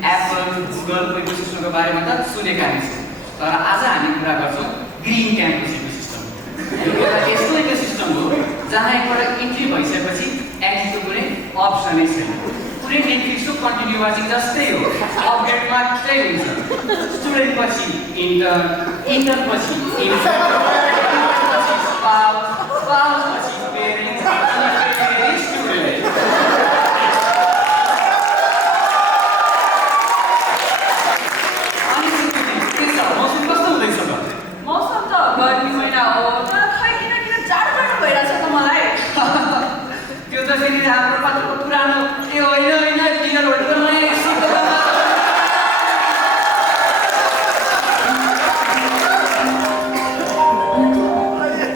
Apple गुगलको इकोसिस्टमको बारेमा त सुनेका नै छौँ, तर आज हामी कुरा गर्छौँ ग्रिन क्याम्पस इकोसिस्टम। यो एउटा यस्तो इकोसिस्टम हो जहाँ एकपल्ट इन्ट्री भइसकेपछि एक्जिटको कुनै अप्सनै छैन। पुरै नेटफ्लिक्सको कन्टिन्यू वाचिङ जस्तै हो, अपडेट मात्रै हुन्छ। स्टुडेन्ट पछि इन्टर्न, इन्टर्न पछि इन्टर्न, पछि स्पाउस, स्पाउस पछि पेरेन्ट्स, अनि फेरि स्टुडेन्ट। अनि के छ, मौसम कस्तो हुँदैछ त? मौसम त गर्मी महिना हो, तर खै किन जाडो भइरहेछ त मलाई। त्यो त फेरि हाम्रो पात्रको पुरानो ए होइन किन रोडको नयाँ स्थिति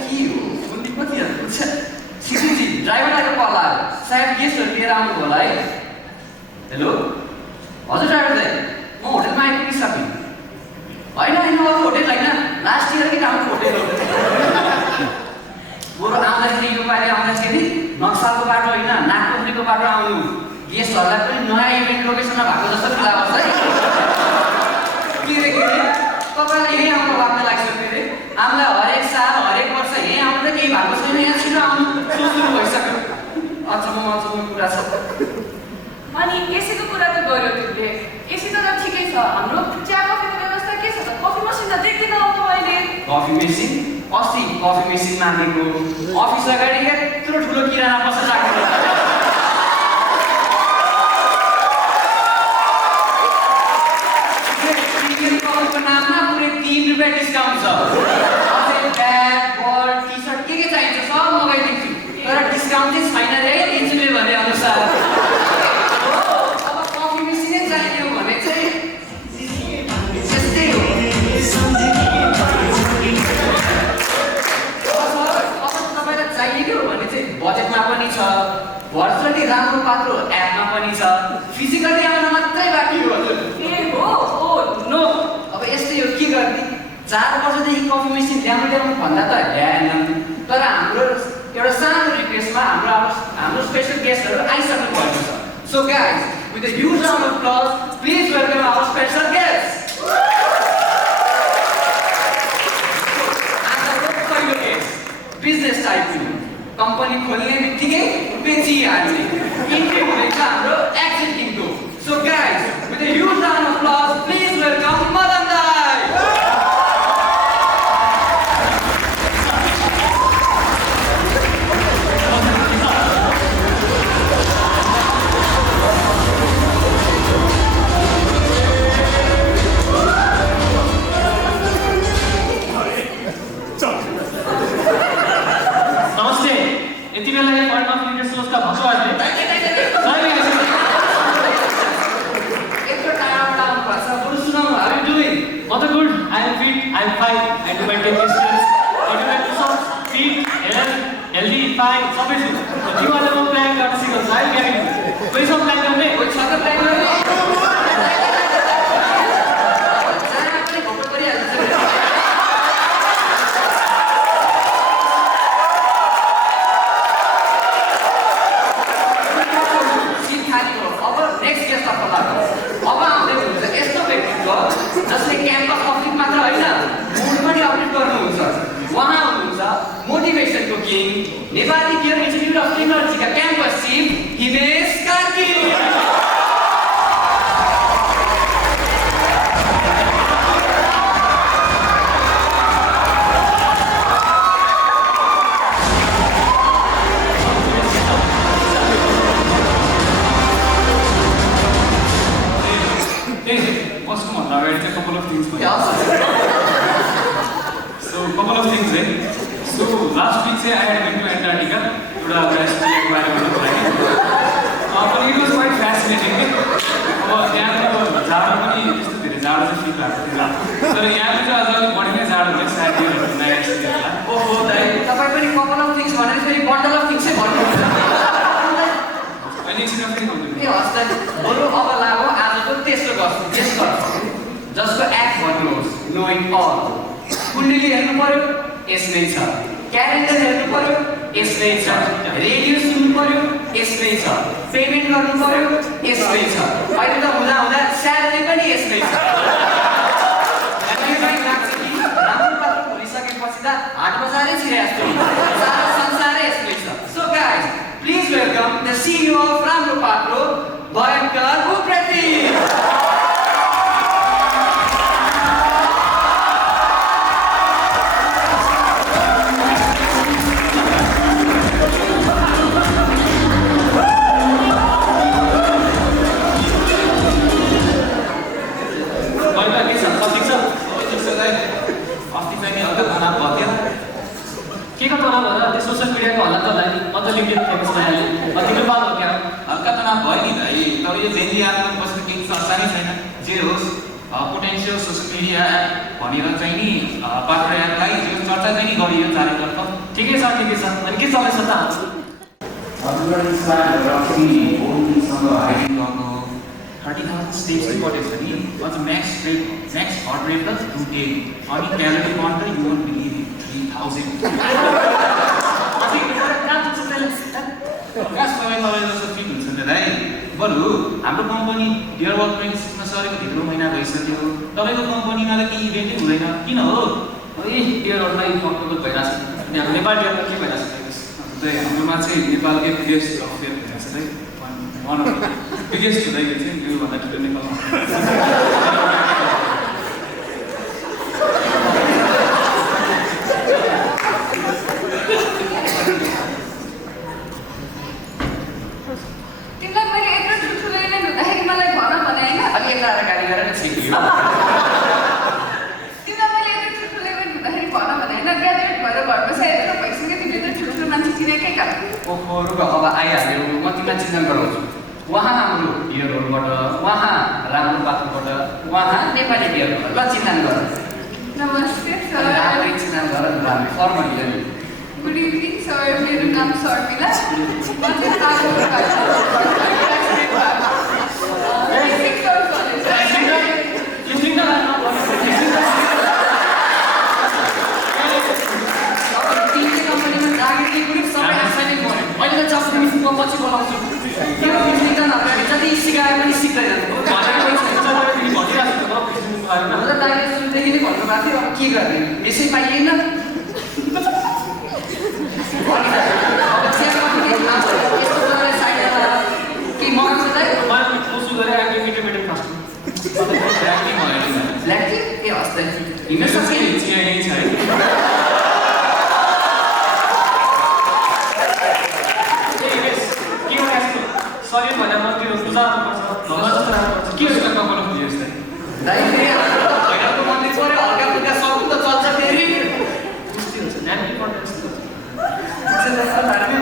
के हो सुन्ने कति सिक्युरिटी ड्राइभरलाई कल आयो, सायद गेस्टहरू लिएर आउनु होला है। हेलो हजुर ड्राइभर दाइ, म होटेलमा आइपुगिसकेँ। होइन अरू होटेल होइन, लास्ट इयरकै राम्रो होटेल हो। बरु आउँदाखेरि यो पालि आउँदाखेरि नक्सालको बाटो होइन नागपोखरीको बाटो आउनु। गेस्टहरूलाई पनि नयाँ इभेन्ट लोकेसनमा भएको जस्तो फिल आउँछ है। के अरे तपाईँलाई यहीँ आउनु लाग्न लागिसक्यो अरे? हामीलाई हरेक साल हरेक वर्ष यहीँ आउनु त केही भएको छैन, यहाँ छिटो आउनु सुरु भइसक्यो। अचम्मको कुरा छ। अनि एसीको कुरा त गर्यो तिमीले। एसी त ठिकै छ, हाम्रो चिया कफीको व्यवस्था के छ त? कफी मसिन त देख्दिनँ अब मैले। कफी मेसिन अस्ति कफी मेसिन मानेको अफिस अगाडि यत्रो ठुलो किराना पसल राखेको कफीको नाममा पुरै 3 रुपियाँ डिस्काउन्ट छ। अझै ब्याग बल टी सर्ट के चाहिन्छ सब मगाइदिन्छु, तर डिस्काउन्ट चाहिँ छैन रे तिमीले भने अनुसार। अब कफी मेसिनै चाहियो भने चाहिँ त्यस्तै हो। चाहिएको भने चाहिँ बजेटमा पनि छ, भर्चुअली राम्रो पात्रो एपमा पनि छ, फिजिकली आउन मात्रै बाँकी हो। ए हो ओ नो। अब यस्तै हो, के गर्ने? 4 वर्षदेखि कफी मेसिन ल्याउनु भन्दा त ल्याएन। तर हाम्रो एउटा सानो रिक्वेस्टमा हाम्रो स्पेसल गेस्टहरू आइसक्नु भएको छ। So guys, with a huge round of applause, please welcome our special guest. Business टाइपको कम्पनी खोल्ने बित्तिकै बेचिहाल्ने इन्ट्री हुनेछ हाम्रो एक्जिटिङको। So guys, with a huge round of applause, please welcome Madan दाइ। यति बेला यो फन्ड अफ लिडर सोचका भक्तहरूले म त good, I am fit, I am fine, I do my take distance, I do my pushups, fit, healthy, fine सबै छु। तिमीहरूले म प्लान गर्न सिकाउँछु, आई ग्यारेन्टी। कोही छ प्लान गर्ने? कोही छ त प्लान गर्ने? जसले क्याम्पस अपडेट मात्र होइन मुड पनि अपडेट गर्नुहुन्छ। उहाँ हुनुहुन्छ मोटिभेसनको king, Nepali care institute of टेक्नोलोजीका campus chief Himesh Karki. couple of things for you. So couple of things है. So last week say I had been to Antarctica. थोड़ा west के बारे में बताएंगे. But it was quite fascinating. और यहाँ तो ज़ाड़ा पनि यस्तो धेरै ज़ाडो चाहिँ फिल भएको थियो. तर यहाँ चाहिँ अझ अलिक बढी नै ज़ाडो थियो सायद यो नयाँ एक्सपिरियन्सला. ओहो दाइ तपाईँ पनि couple of things भनेर फेरि bundle of things भन्नुहुन्छ. अनि एकछिन पनि भन्नु. ए हस् दाइ बरु अब लागो आजको तेस्रो गर्छु गेस गर्छु. जसको एक्ट भन्नुहोस् नो इट अल. कुण्डली हेर्नु पर्यो यसमै छ. क्यालेन्डर हेर्नु पर्यो यसमै छ. रेडियो सुन्नु पर्यो यसमै छ. पेमेन्ट गर्नु पर्यो यसमै छ. अहिले त हुँदा हुँदा अफ राम्रो पात्रो भयङ्कर उप्रति के का तनाव होला त्यो सोशल मिडियाको होला त लागि अन्त लिमिटेड फेमस भइहाल्यो तिम्रो बाल हो क्या हल्का तनाव भयो नि भाइ तर यो जेन्जी आन्दोलन पछि केही चर्चा नै छैन जे होस् पोटेन्सियल सोशल मिडिया भनेर चाहिँ नि पात्रहरूलाई यो चर्चा चाहिँ नि गरियो चारैतर्फ ठिकै छ अनि के चल्दैछ त हजुरलाई इन्स्पायर गरेर पनि बोल्डसँग हाइडिङ गर्नु 30,000 स्टेप्स चाहिँ पढेको छ नि अझ म्याक्स हर्ट रेट त 210 अनि क्यालोरी बर्न त यु वन्ट बिलिभ 3,000 तपाईँ जस्तो फिट हुन्छ नि दाइ बरु हाम्रो कम्पनी डियर वर्क 26 सरेको ढिलो महिना भइसक्यो तपाईँको कम्पनीमा त केही इभेन्टै हुँदैन किन हो डियरहरूलाई कन्ट्रोल भइरहेको छ अनि हाम्रो नेपाल डियरमा के भइरहेको छ हाम्रोमा चाहिँ नेपालकै बिगेस्ट अफेयर भइरहेको छ है वान अफ बिगेस्ट हुँदैको चाहिँ योभन्दा ठुलो नेपालमा तिमीलाई मैले यत्रो ठुल्ठुलो इभेन्ट हुँदाखेरि मलाई भन भने होइन अलि यता गाली गरेर सिक्यो तिमीलाई मैले यत्रो ठुल्ठुलो इभेन्ट हुँदाखेरि भन भने होइन ग्रेजुएट भएर घरमा छ यत्रो भइसक्यो तिमीले त ठुल्ठुलो मान्छे चिनेकै का ओहो रुक अब आइहाल्यो म तिमीलाई चिन्तन गराउँछु उहाँ हाम्रो डियरहरूबाट उहाँ राम्रो पात्रबाट उहाँ नेपाली डियरबाट ल चिन्तन गर नमस्ते सर राम्रै चिन्तन गर राम्रो फर्मली नि गुड इभिनिङ सर मेरो नाम शर्मिला म चाहिँ आगो पछि बोलाउँछु त्यो निदानहरू जति सिकाए पनि सिक्दैन सुरुदेखि नै भन्नुभएको थियो अब के गर्ने यसै पाइएन अब के मगाउँछ ए हस्ते हिँड्न सक्छ शरीर भन्दा मन्दिर बुझाउनुपर्छ के हुन्छ कपाल पुग्यो यस्तै दाइ फेरि भैरवको मन्दिर पऱ्यो हल्का फुल्का सक्नु त चल्छ फेरि कुस्ती हुन्छ न्यान्टी पर्ने जस्तो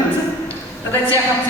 हुन्छ तपाईँ चिया खान्छ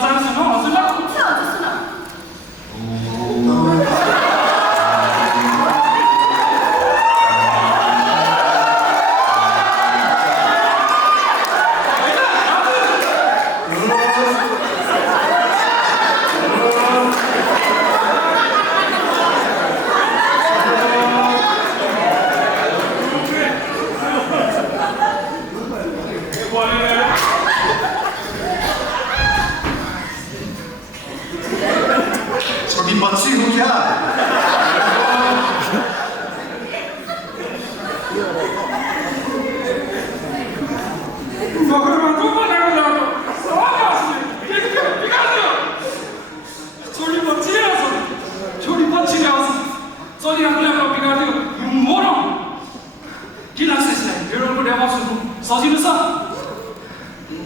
बचाएर सुनौ हजुरलाई हुन्छ हजुर सुन छोटी बच्ची हो क्या छोटी बच्ची ल्याउँछ चलिरहेको ल्याउनु बिगारिदियो मरौँ के लाग्छ यसलाई हेरोको डेभलप सजिलो छ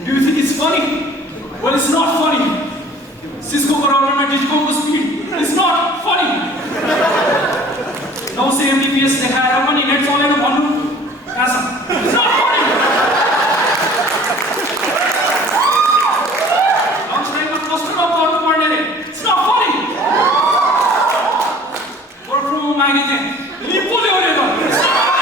Do you think it's funny? Well, it's not funny. Cisco got automatic combo speed. It's not funny. No say MBPS देखाएर पनि नेट चलेन भन्नु कहाँ छ? It's not funny. Lunch time मा कस्टमर गर्नु पर्ने रे. It's not funny. Work from home मागिथे. लिपो ल्याउने त. It's not funny.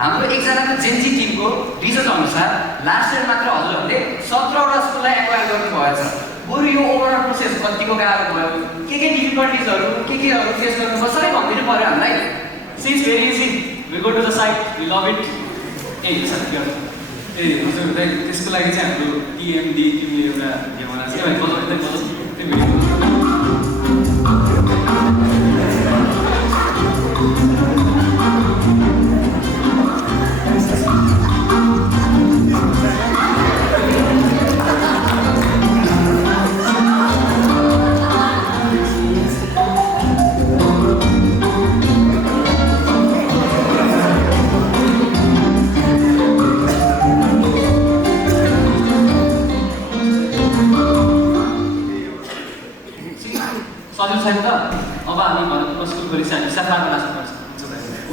हाम्रो एकजनाको जेन्जी टिमको रिसर्च अनुसार लास्ट इयर मात्र हजुरहरूले 17वटा स्कुललाई एक्वायर गर्नुभएछ बरु यो ओभरअल प्रोसेस कतिको गाह्रो भयो के डिफिकल्टिजहरू केहरू फेस गर्नुभयो सबै भनिदिनु पर्यो हामीलाई it's very easy we go to the site we love it ए हजुर त्यसको लागि चाहिँ हाम्रो टिएमडी टिमले एउटा के भन्छ के भाइ बजाउँदै सजिलो छैन त अब हामी भन्नु स्कुल गरिसक्यो सफाको लास्नुपर्छ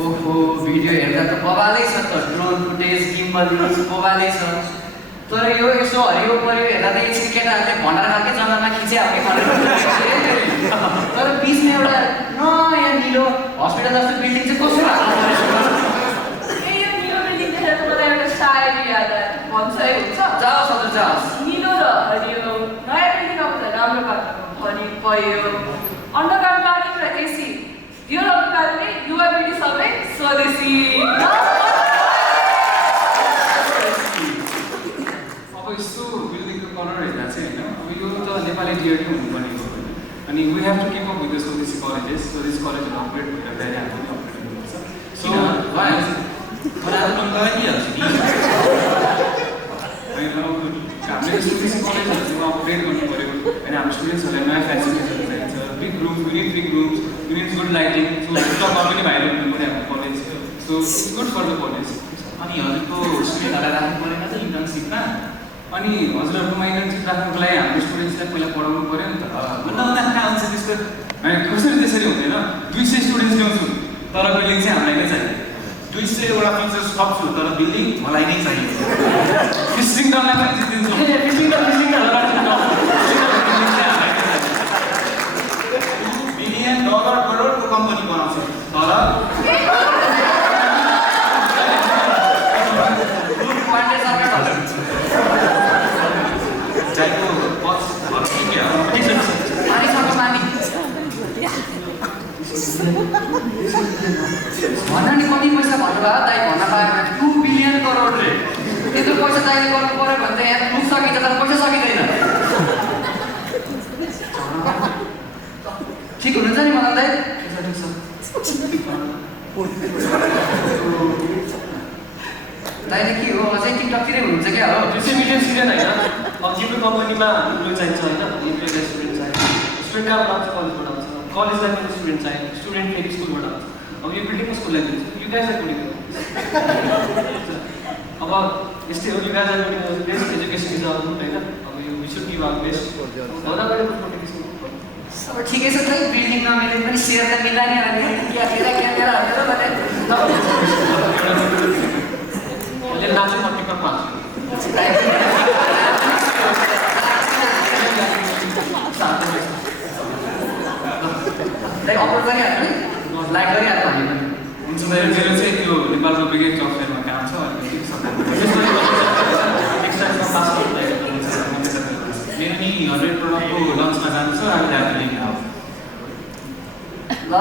ओहो भिडियो हेर्दा त बबालै छ त ड्रोन फुटेज गिम्बल बबालै छ तर यो यसो हरियो परियो हेर्दा त एकछिन केटाहरूले भण्डार खालकै जग्गामा खिचे हाल्ने तर बिचमा एउटा नयाँ निलो हस्पिटल जस्तो बिल्डिङ चाहिँ कस्तो भएको यो निलो बिल्डिङ देखेर मलाई एउटा सायरी याद आयो भन्छ है हुन्छ जाओस् हजुर जाओस् निलो र हरियो नयाँ बिल्डिङ अब त राम्रो बाटो भनी पहिरो अन्डरग्राउन्ड पार्किङ र एसी यो रकम कारणले युवा पिँढी सबै स्वदेशी अब यस्तो बिल्डिङको कलर हेर्दा चाहिँ होइन अब यो त नेपाली डिआरटी हुनुपर्ने हो अनि we have to keep up with the swadeshi colleges स्वदेशी कलेजहरू अपग्रेड भएर गएर हामी पनि अपग्रेड गर्नुपर्छ सो भइहाल्छ हामीले स्वदेशी कलेजहरू चाहिँ अपग्रेड गर्नु पऱ्यो होइन हाम्रो स्टुडेन्ट्सहरूलाई नयाँ फेसिलिटिजहरू चाहिन्छ big rooms unit good lighting सो स्टक पनि भाइरल हुनु पऱ्यो हाम्रो college so it's good for the college अनि हजुरको स्टुडेन्टहरूलाई राख्नु परेन त इन्टर्नसिपमा अनि हजुरहरूको इन्टर्नसिप राख्नुको लागि हाम्रो स्टुडेन्ट्सलाई पहिला पढाउनु पऱ्यो नि त हुन्न कहाँ हुन्छ त्यस्तो होइन कसरी त्यसरी हुँदैन 200 स्टुडेन्ट्स ल्याउँछु तर बिल्डिङ चाहिँ हामीलाई नै चाहियो 200 वटा फिचर्स थप्छु तर बिल्डिङ मलाई नै चाहियो फिसिङ डललाई पनि जितिदिन्छु फिसिङ डल $1 billion करोडको कम्पनी बनाउँछ तर चाहिएको पक्ष पानीसँग मानि भन्न नि कति पैसा भन्नुभयो दाइ भन्न पायो भने 2 बिलियन करोड रे त्यत्रो पैसा दाइले गर्नु पर्यो भने त यहाँ दुख सकिन्छ तर पैसा सकिँदैन ठिक हुनुहुन्छ नि मदन दाइ दाइले के हो अझै टिकटकतिरै हुनुहुन्छ क्या हो त्यो चाहिँ मिडियम सिजन होइन अब तिम्रो कम्पनीमा इम्प्लोइ चाहिन्छ होइन इम्प्लोइ स्टुडेन्ट चाहिन्छ स्टुडेन्ट अब आउँछ कलेजबाट आउँछ कलेजलाई पनि स्टुडेन्ट चाहियो स्टुडेन्ट फेरि स्कुलबाट आउँछ अब यो बिल्डिङ स्कुललाई दिन्छ यु गाइज आर पुटिङ अब यस्तै हो you guys are putting best education is our root होइन अब यो we should give our best अब ठिकै छ त बिल्डिङ नमिले पनि सेयर त मिल्दैन भने क्यामेरा हालेर भने यसले नाच्नु म टिकट पाउँछु दाइ अपलोड गरिहाल्नु नि लाइक गरिहाल्नु हामी पनि हुन्छ मेरो चाहिँ त्यो नेपालको बिगेस्ट जब फेयरमा काम छ मेरो नि 100 प्रोडक्टको लन्चमा जानु छ अनि दार्जिलिङ आऊ ल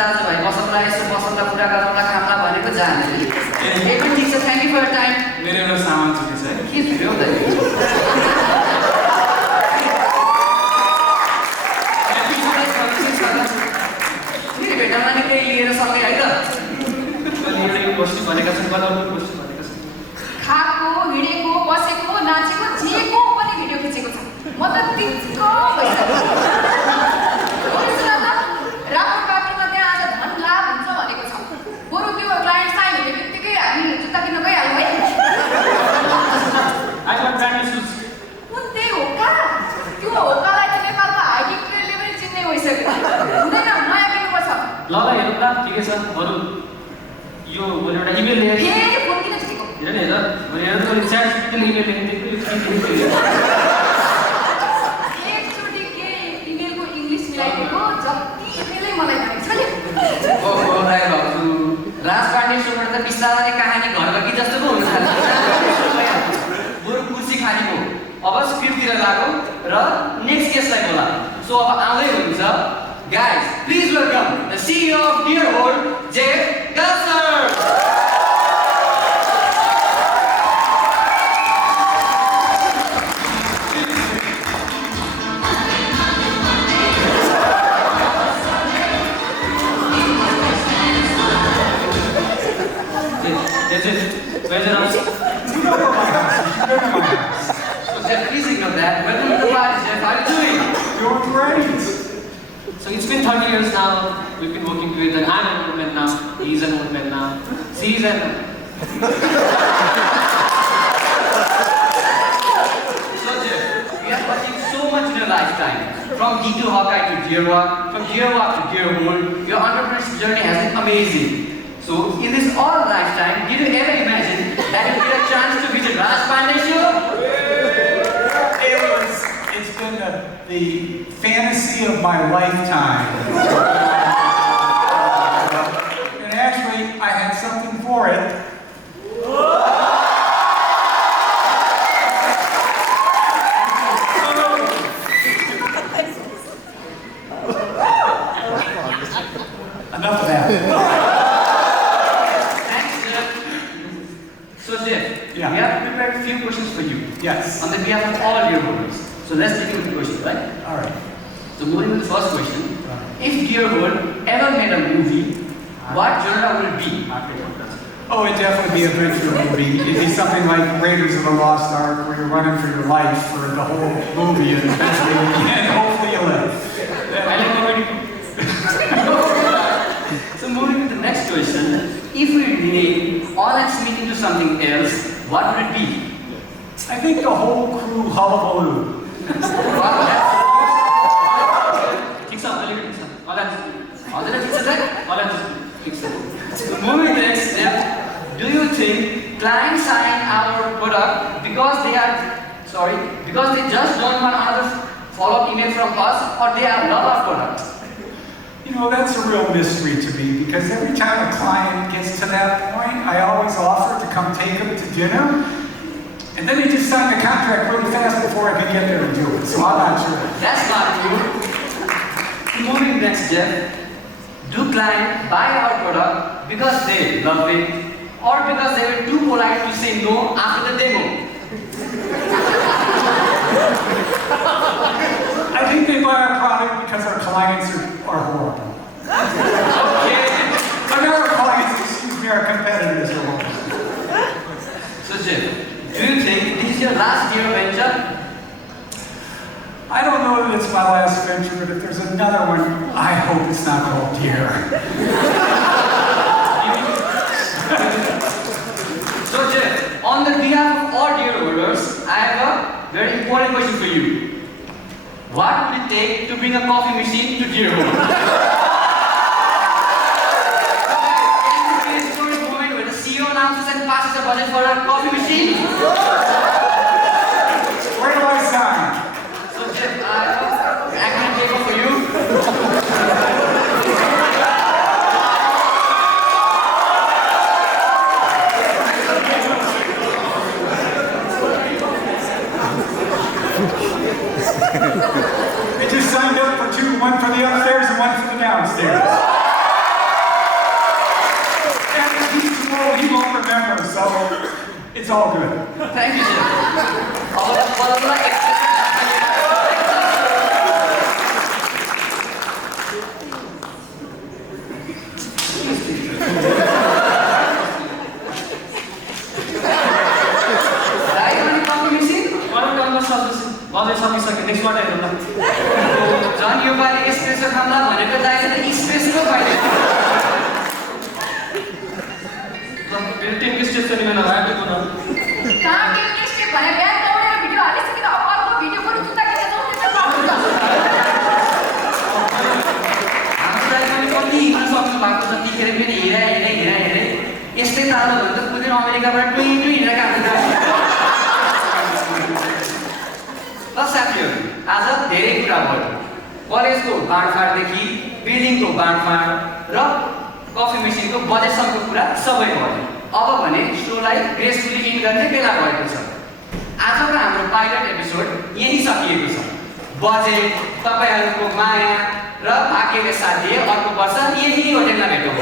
दाजुभाइ बसौँला यसो बसौँला कुरा गरौँला खाउँला भनेको जाने ए पनि ठिक छ थ्याङ्क यू फर टाइम मेरो एउटा सामान छुटेछ है के थियो हौ दाइ फेरि भेटौँला नि केही लिएर सँगै है त मैले एउटा गोष्ठी भनेका छन् बनाउनु गोष्ठी भनेका छन् खाएको हिँडेको बसेको नाचेको जेको पनि भिडियो खिचेको छ म त दिक्क भइसक्यो राम्रो पार्टीमा त्यहाँ आज धन लाभ हुन्छ भनेको छ बरु त्यो क्लाइन्ट साइन हुने बित्तिकै हामी जुत्ता किन्न गइहाल्यौँ है आई वान्ट ब्रान्ड सुज कुन त्यही होका त्यो होकालाई त नेपालको हाइकिङ ट्रेलले पनि चिन्ने भइसक्यो हुँदैन नयाँ किन्नुपर्छ ल हेरौँ न ठिकै छ बरु यो मैले एउटा इमेल लेखेँ फेरि फोन किन चिनेको हेर नि हेर मैले हेर्नु मैले च्याट इमेल लेखेको एकचोटि के इमेलको इङ्ग्लिस मिलाइदिएको जति इमेलै मलाई भनेको छ नि ओहो दाइ भाउजू राज पाण्डे सोबाट त बिस्तारै कहानी घरगकी जस्तो पो हुन थाल्यो बरु कुर्सी खाने हो अब स्क्रिप्टतिर लागौँ र नेक्स्ट गेस्टलाई बोला सो अब आउँदै हुनुहुन्छ guys please welcome the CEO of Deerhold Jeff Gasser Please ignore that. Welcome to the party, Jeff. How are you doing? Doing great. So it's been 30 years now. We've been working together. I'm an old man now. He's an old man now. She's an. So Jeff, you have achieved so much in your lifetime. From D2 Hawkeye to Deer Walk, from Deer Walk to Deer Hold, your entrepreneurship journey has been amazing. So in this all lifetime, did you ever imagine that you get a chance to visit Raj Pandey show? It's been the fantasy of my lifetime. And actually, I had something for it. Enough of that. Thanks, Jeff. So Jeff, Yeah. we have prepared a few questions for you. Yes. On the behalf of all your holders. So let's begin with the question, right? All right. So moving to the first question. If Dear World ever made a movie, what genre would it be? Oh, it'd definitely be a adventure movie. It'd be something like Raiders of the Lost Ark, where you're running for your life for the whole movie, and eventually, and hopefully you live. I like comedy. So moving to the next question. If we rename all and Smith into something else, what would it be? I think the whole crew hullabaloo. Wow, that's ठिक छ अहिले ठिक छ मलाई all that is that? मलाई ठिक छ So moving to the next step, do you think clients sign our product because they just don't want another follow-up email from us, or they love our product? You know, that's a real mystery to me, because every time a client gets to that point, I always offer to come take them to dinner, and then they just sign the contract really fast before I can get there and do it, so I'm not sure. That's not true. Moving next, Jeff. client buy our product because they love it or because they were too polite to say no after the demo? I think they buy our product because our clients are horrible. Okay. But our clients, excuse me, our competitors are horrible. So Jim, do you think this is your last year venture? I don't know that it's my last venture, but if there's another one, I hope it's not called Deer. So Jim, on the behalf of all deer holders, I have a very important question for you. What would it take to bring a coffee machine to deer home? Can you please go to a moment where the CEO announces and passes a budget for a coffee machine? Where do I sign? So Jim, I have an agreement paper for you. They just signed up for two, one for the upstairs and one for the downstairs. And he's too old, he won't remember, so it's all good. Thank you, Jim. अझै सकिसक्यो नेक्स्टबाट हेरौँ न झन् यो पालि espresso खाम्ला भनेको दाइले त एस्प्रेसो पाइले फेरि टिमको स्टेप छ नि मेरो आएको न कहाँ टिमको स्टेप भने बिहान दौडेर भिडियो हालिसकेर अब अर्को भिडियो बरु जुत्ता खेलेर दौडेर पाउँछ हाम्रो दाइले कति हिँड्न सक्नु भएको छ त्यतिखेर पनि हेरे यस्तै तातो भने त कुदेर अमेरिकाबाट टुई हिँडेर गएको ल साथीहरू आज धेरै कुरा भयो कलेजको बाँडफाँडदेखि बिल्डिङको बाँडफाँड र कफी मेसिनको बजेटसम्मको कुरा सबै भयो अब भने सोलाई ग्रेसफुली इन्ड गर्ने बेला भएको छ आजको हाम्रो पाइलट एपिसोड यही सकिएको छ बजेट तपाईँहरूको माया र भाग्यका साथी अर्को वर्ष यही होटेलमा भेटौँ